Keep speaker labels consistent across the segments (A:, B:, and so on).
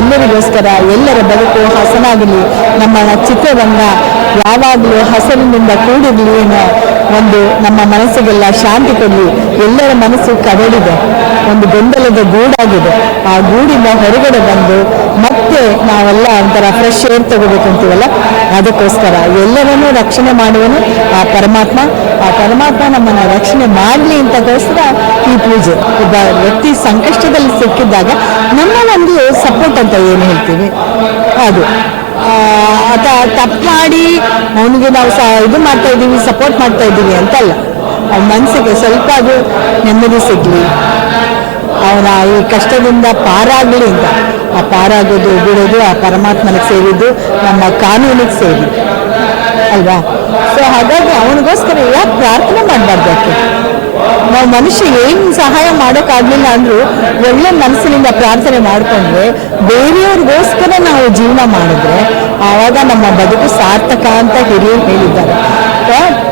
A: ಎಲ್ಲರಿಗೋಸ್ಕರ ಎಲ್ಲರ ಬದುಕು ಹಸನಾಗಲಿ. ನಮ್ಮ ಚಿತ್ರರಂಗ ಯಾವಾಗಲೂ ಹಸರಿನಿಂದ ಕೂಡಿರಲಿ ಅನ್ನೋ ಒಂದು ನಮ್ಮ ಮನಸ್ಸಿಗೆಲ್ಲ ಶಾಂತಿ ಕೊಡಲಿ. ಎಲ್ಲರ ಮನಸ್ಸು ಕದಡಿದೆ. ಒಂದು ಗೊಂದಲದ ಗೂಡಾಗಿದೆ. ಆ ಗೂಡಿಂದ ಹೊರಗಡೆ ಬಂದು ಮತ್ತೆ ನಾವೆಲ್ಲ ಒಂಥರ ಫ್ರೆಶ್ ಏರ್ ತಗೋಬೇಕಂತೀವಲ್ಲ ಅದಕ್ಕೋಸ್ಕರ ಎಲ್ಲರನ್ನೂ ರಕ್ಷಣೆ ಮಾಡುವನು ಆ ಪರಮಾತ್ಮ. ಆ ಪರಮಾತ್ಮ ನಮ್ಮನ್ನು ರಕ್ಷಣೆ ಮಾಡಲಿ ಅಂತಕ್ಕೋಸ್ಕರ ಈ ಪೂಜೆ. ಒಬ್ಬ ವ್ಯಕ್ತಿ ಸಂಕಷ್ಟದಲ್ಲಿ ಸಿಕ್ಕಿದ್ದಾಗ ನಮ್ಮ ಒಂದು ಸಪೋರ್ಟ್ ಅಂತ ಏನು ಹೇಳ್ತೀವಿ? ಅದು. ತಪ್ಪು ಮಾಡಿ ಅವನಿಗೆ ನಾವು ಸ ಇದು ಮಾಡ್ತಾ ಇದ್ದೀವಿ ಸಪೋರ್ಟ್ ಮಾಡ್ತಾ ಇದ್ದೀವಿ ಅಂತಲ್ಲ. ಅವನ ಮನಸ್ಸಿಗೆ ಸ್ವಲ್ಪ ಅದು ನೆಮ್ಮದಿ ಸಿಗಲಿ. ಅವನ ಈ ಕಷ್ಟದಿಂದ ಪಾರಾಗಲಿ ಅಂತ. ಆ ಪಾರಾಗೋದು, ಬಿಡೋದು, ಆ ಪರಮಾತ್ಮನಿಗೆ ಸೇರಿದ್ದು, ನಮ್ಮ ಕಾನೂನಿಗೆ ಸೇರಿದ್ದು ಅಲ್ವಾ? ಸೊ ಹಾಗಾಗಿ ಅವನಿಗೋಸ್ಕರ ಯಾಕೆ ಪ್ರಾರ್ಥನೆ ಮಾಡಬಾರ್ದು ನಾವು ಮನುಷ್ಯ ಏನು ಸಹಾಯ ಮಾಡೋಕ್ಕಾಗಲಿಲ್ಲ ಅಂದರೂ ಒಳ್ಳೆ ಮನಸ್ಸಿನಿಂದ ಪ್ರಾರ್ಥನೆ ಮಾಡಿಕೊಂಡ್ರೆ ಬೇರೆಯವ್ರಿಗೋಸ್ಕರ ನಾವು ಜೀವನ ಮಾಡಿದ್ರೆ ಆವಾಗ ನಮ್ಮ ಬದುಕು ಸಾರ್ಥಕ ಅಂತ ಹಿರಿಯರು ಹೇಳಿದ್ದಾರೆ.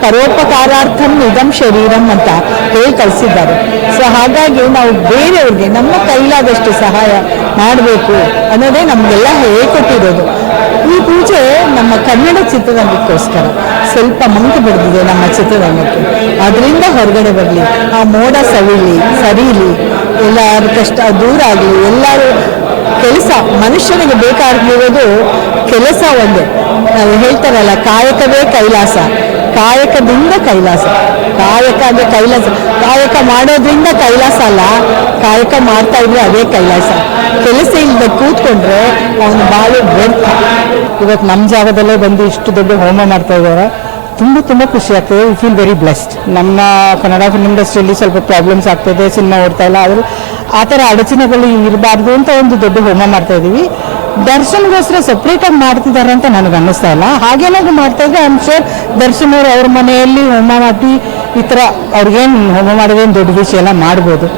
A: ಪರೋಪಕಾರಾರ್ಥಂ ನಿಗಮ್ ಶರೀರಂ ಅಂತ ಹೇಳಿ ಕಳಿಸಿದ್ದಾರೆ. ಸೊ ಹಾಗಾಗಿ ನಾವು ಬೇರೆಯವ್ರಿಗೆ ನಮ್ಮ ಕೈಲಾದಷ್ಟು ಸಹಾಯ ಮಾಡಬೇಕು ಅನ್ನೋದೇ ನಮಗೆಲ್ಲ ಹೇಳ್ಕೊಟ್ಟಿರೋದು. ಪೂಜೆ ನಮ್ಮ ಕನ್ನಡ ಚಿತ್ರರಂಗಕ್ಕೋಸ್ಕರ ಸ್ವಲ್ಪ ಮಂಕು ಬಿಡ್ತಿದೆ ನಮ್ಮ ಚಿತ್ರರಂಗಕ್ಕೆ. ಅದರಿಂದ ಹೊರಗಡೆ ಬರಲಿ, ಆ ಮೋಡ ಸವಿಲಿ, ಸರಿಲಿ, ಎಲ್ಲರ ಕಷ್ಟ, ದೂರ ಆಗಲಿ, ಎಲ್ಲರೂ ಕೆಲಸ, ಮನುಷ್ಯನಿಗೆ ಬೇಕಾಗಿರೋದು ಕೆಲಸ ಒಂದೇ. ನಾವು ಹೇಳ್ತಾರಲ್ಲ, ಕಾಯಕವೇ ಕೈಲಾಸ, ಕಾಯಕದಿಂದ ಕೈಲಾಸ. ಕಾಯಕ ಅಂದರೆ ಕೈಲಾಸ, ಕಾಯಕ ಮಾಡೋದ್ರಿಂದ ಕೈಲಾಸ ಅಲ್ಲ, ಕಾಯಕ ಮಾಡ್ತಾ ಇದ್ರೆ ಅದೇ ಕೈಲಾಸ. ಕೆಲಸ ಇಲ್ಲದೆ ಕೂತ್ಕೊಂಡ್ರೆ ಅವನು ಬಾಳು ವ್ಯರ್ಥ. ಇವತ್ತು ನಮ್ಮ ಜಾಗದಲ್ಲೇ ಬಂದು ಇಷ್ಟು ದೊಡ್ಡ ಹೋಮ ಮಾಡ್ತಾ ಇದ್ದಾರೆ. ತುಂಬ ತುಂಬ ಖುಷಿ ಆಗ್ತದೆ. ವಿ ಫೀಲ್ ವೆರಿ ಬ್ಲೆಸ್ಡ್ ನಮ್ಮ ಕನ್ನಡ ಫಿಲ್ಮ್ ಇಂಡಸ್ಟ್ರಿಯಲ್ಲಿ ಸ್ವಲ್ಪ ಪ್ರಾಬ್ಲಮ್ಸ್ ಆಗ್ತಾಯಿದೆ ಸಿನಿಮಾ ಓಡ್ತಾ ಇಲ್ಲ. ಆದರೂ ಆ ಥರ ಅಡಚಣೆಗಳು ಇರಬಾರ್ದು ಅಂತ ಒಂದು ದೊಡ್ಡ ಹೋಮ ಮಾಡ್ತಾ ಇದ್ದೀವಿ. ದರ್ಶನ್ಗೋಸ್ಕರ ಸಪ್ರೇಟಾಗಿ ಮಾಡ್ತಿದ್ದಾರೆ ಅಂತ ನನಗೆ ಅನ್ನಿಸ್ತಾ ಇಲ್ಲ. ಹಾಗೇನಾದ್ರು ಮಾಡ್ತಾ ಇದ್ರೆ ಐ ಆಮ್ ದರ್ಶನ್ ಅವರು ಅವ್ರ ಮನೆಯಲ್ಲಿ ಹೋಮ ಮಾಡಿ ಈ ಥರ ಅವ್ರಿಗೇನು ಹೋಮ ಮಾಡೋದೇನು ದೊಡ್ಡ ವಿಷಯ ಎಲ್ಲ ಮಾಡ್ಬೋದು.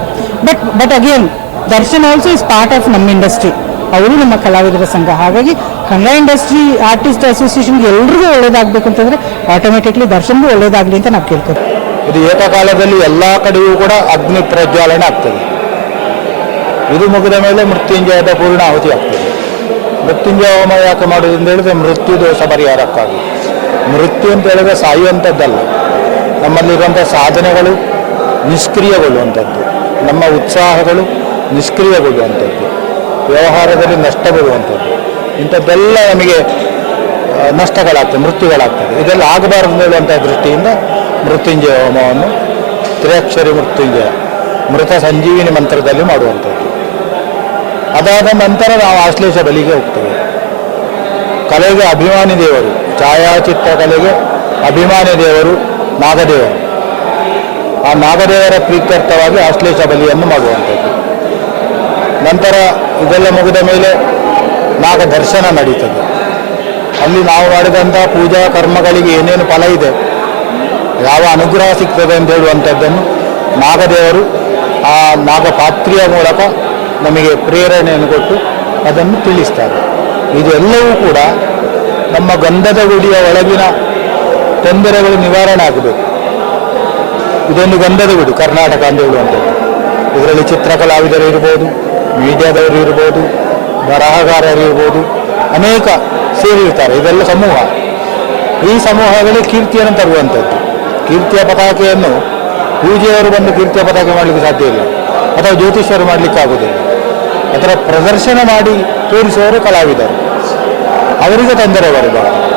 A: But but again Darshan also is part of ನಮ್ಮ ಇಂಡಸ್ಟ್ರಿ ಅವರು ನಮ್ಮ ಕಲಾವಿದರ ಸಂಘ. ಹಾಗಾಗಿ ಕನ್ನಡ ಇಂಡಸ್ಟ್ರಿ ಆರ್ಟಿಸ್ಟ್ ಅಸೋಸಿಯೇಷನ್ಗೆ ಎಲ್ರಿಗೂ ಒಳ್ಳೇದಾಗಬೇಕು ಅಂತಂದ್ರೆ ಆಟೋಮೆಟಿಕ್ಲಿ ದರ್ಶನ್ಗೂ ಒಳ್ಳೇದಾಗಲಿ ಅಂತ ನಾವು ಕೇಳ್ತೀವಿ
B: ಇದು ಏಕಕಾಲದಲ್ಲಿ ಎಲ್ಲ ಕಡೆಯೂ ಕೂಡ ಅಗ್ನಿ ಪ್ರಜ್ವಾಲನೆ ಆಗ್ತದೆ. ಇದು ಮುಗಿದ ಮೇಲೆ ಮೃತ್ಯುಂಜಯದ ಪೂರ್ಣ ಅವಧಿ ಆಗ್ತದೆ. ಮೃತ್ಯುಂಜಯ ಹೋಮ ಯಾಕೆ ಮಾಡೋದು ಅಂತ ಹೇಳಿದ್ರೆ ಮೃತ್ಯು ದೋಷ ಪರಿಹಾರಕ್ಕಾಗಿ. ಮೃತ್ಯು ಅಂತ ಹೇಳಿದ್ರೆ ಸಾಯುವಂಥದ್ದಲ್ಲ. ನಮ್ಮಲ್ಲಿರುವಂಥ ಸಾಧನೆಗಳು ನಿಷ್ಕ್ರಿಯಗೊಳ್ಳುವಂಥದ್ದು. ನಮ್ಮ ಉತ್ಸಾಹಗಳು ನಿಷ್ಕ್ರಿಯಗೊಳ್ಳುವಂಥದ್ದು. ವ್ಯವಹಾರದಲ್ಲಿ ನಷ್ಟ ಬರುವಂಥದ್ದು. ಇಂಥದ್ದೆಲ್ಲ ನಮಗೆ ನಷ್ಟಗಳಾಗ್ತದೆ, ಮೃತ್ಯುಗಳಾಗ್ತದೆ. ಇದೆಲ್ಲ ಆಗಬಾರದು ಹೇಳುವಂಥ ದೃಷ್ಟಿಯಿಂದ ಮೃತ್ಯುಂಜಯ ಹೋಮವನ್ನು ತ್ರಿಯಕ್ಷರಿ ಮೃತ್ಯುಂಜಯ, ಮೃತ ಸಂಜೀವಿನಿ ಮಂತ್ರದಲ್ಲಿ ಮಾಡುವಂಥದ್ದು. ಅದಾದ ನಂತರ ನಾವು ಆಶ್ಲೇಷ ಬಲಿಗೆ ಹೋಗ್ತೇವೆ. ಕಲೆಗೆ ಅಭಿಮಾನಿ ದೇವರು, ಛಾಯಾಚಿತ್ರ ಕಲೆಗೆ ಅಭಿಮಾನಿ ದೇವರು ನಾಗದೇವರು. ಆ ನಾಗದೇವರ ಪ್ರೀತ್ಯರ್ಥವಾಗಿ ಆಶ್ಲೇಷ ಬಲಿಯನ್ನು ಮಾಡುವಂಥದ್ದು. ನಂತರ ಇದೆಲ್ಲ ಮುಗಿದ ಮೇಲೆ ನಾಗ ದರ್ಶನ ನಡೀತದೆ. ಅಲ್ಲಿ ನಾವು ಮಾಡಿದಂಥ ಪೂಜಾ ಕರ್ಮಗಳಿಗೆ ಏನೇನು ಫಲ ಇದೆ, ಯಾವ ಅನುಗ್ರಹ ಸಿಗ್ತದೆ ಅಂತ ಹೇಳುವಂಥದ್ದನ್ನು ನಾಗದೇವರು ಆ ನಾಗಪಾತ್ರಿಯ ಮೂಲಕ ನಮಗೆ ಪ್ರೇರಣೆಯನ್ನು ಕೊಟ್ಟು ಅದನ್ನು ತಿಳಿಸ್ತಾರೆ. ಇದೆಲ್ಲವೂ ಕೂಡ ನಮ್ಮ ಗಂಧದ ಗುಡಿಯ ಒಳಗಿನ ತೊಂದರೆಗಳು ನಿವಾರಣೆ ಆಗಬೇಕು. ಇದೊಂದು ಗಂಧದ ಗುಡಿ, ಕರ್ನಾಟಕ ಅಂತ ಹೇಳುವಂಥದ್ದು. ಇದರಲ್ಲಿ ಚಿತ್ರಕಲಾವಿದರು ಇರ್ಬೋದು ಮೀಡಿಯಾದವರು ಇರ್ಬೋದು, ಬರಹಗಾರರು ಇರ್ಬೋದು, ಅನೇಕ ಸೇರಿರ್ತಾರೆ ಇದೆಲ್ಲ ಸಮೂಹ. ಈ ಸಮೂಹಗಳೇ ಕೀರ್ತಿಯನ್ನು ತರುವಂಥದ್ದು. ಕೀರ್ತಿಯ ಪತಾಕೆಯನ್ನು ಪೂಜೆಯವರು ಬಂದು ಕೀರ್ತಿಯ ಪತಾಕೆ ಮಾಡಲಿಕ್ಕೆ ಸಾಧ್ಯ ಇಲ್ಲ. ಅಥವಾ ಜ್ಯೋತಿಷ್ಯರು ಮಾಡಲಿಕ್ಕೆ ಆಗುವುದಿಲ್ಲ. ಅದರ ಪ್ರದರ್ಶನ ಮಾಡಿ ತೋರಿಸುವವರು ಕಲಾವಿದರು. ಅವರಿಗೆ ತೊಂದರೆ ಬರಬಾರದು.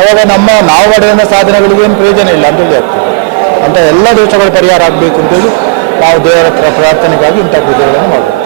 B: ಅವಾಗ ನಮ್ಮ ನಾವು ಮಾಡಿದ ಸಾಧನೆಗಳಿಗೆ ಏನು ಪ್ರಯೋಜನ ಇಲ್ಲ ಅಂತೇಳಿ ಆಗ್ತದೆ. ಅಂತ ಎಲ್ಲ ದೋಷಗಳು ಪರಿಹಾರ ಆಗಬೇಕು ಅಂತೇಳಿ ನಾವು ದೇವರ ಹತ್ರ ಪ್ರಾರ್ಥನೆಗಾಗಿ ಇಂಥ ಪೂಜೆಗಳನ್ನು ಮಾಡಬೇಕು.